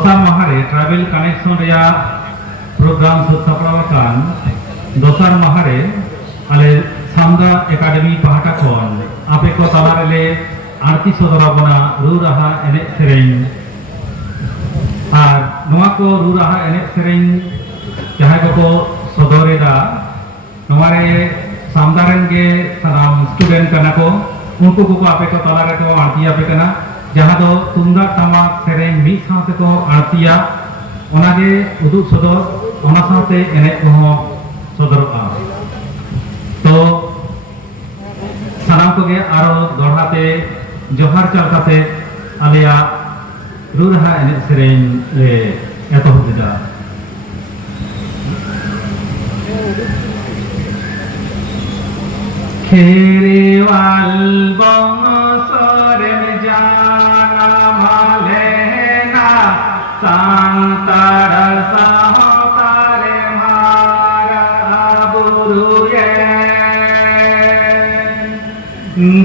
दोसार माहारे tribal connection रेया programme सुद सपड़ावाकान दोसार माहारे आले सामदा एकाडेमी पहाटा खन आपे को तलारेले आरती सदराबना रू राहा एने सेरेंग और नोआ को रू राहा एने सेरेंग जहां को सदरेदा नोआरे सामदारन के सनाम स्टूडेंट कना को उनको को आपे को तलारे को आरती आपे कना जहां दो तुंदा टमाक सेरेंग मी साथे को आरतिया ओनागे उदुग सदर ओना साथे एने को सदरका तो सानाम को गे आरो दोढ़ाते जोहार चलकाते आलिया रूरहा एने सेरेंग ले एतोहबदा खेरेवाल बंसरेम जाना मालेना सांतार सहतारे मारा बुरुए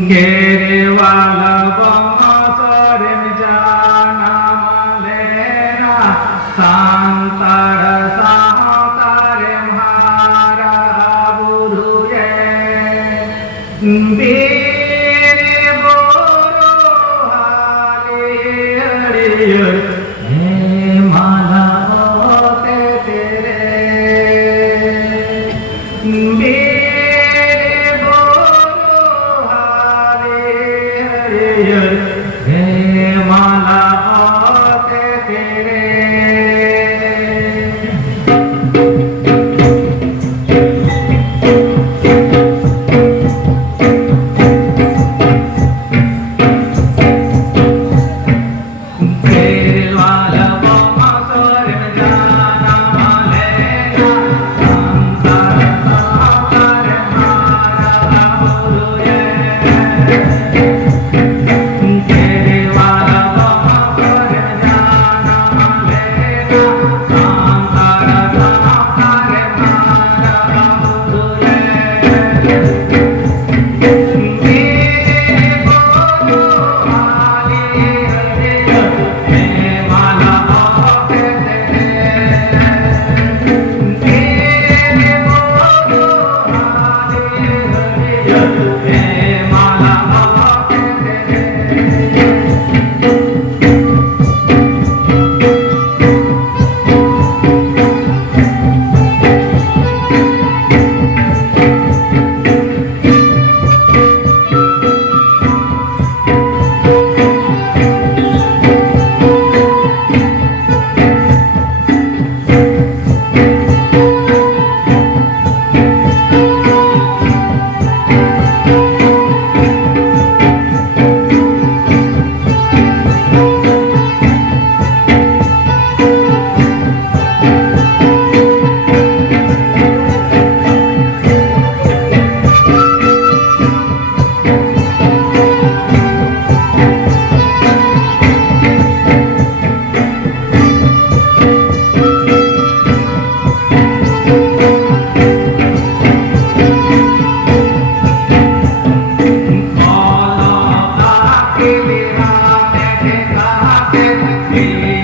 खेरेवाल बंसरेम जाना मालेना सांतार सहतारे मारा बुरुए तेरे बोरो हाले हरियर हे माला होते तेरे तेरे बोरो हाले हरियर हे माला होते तेरे Hey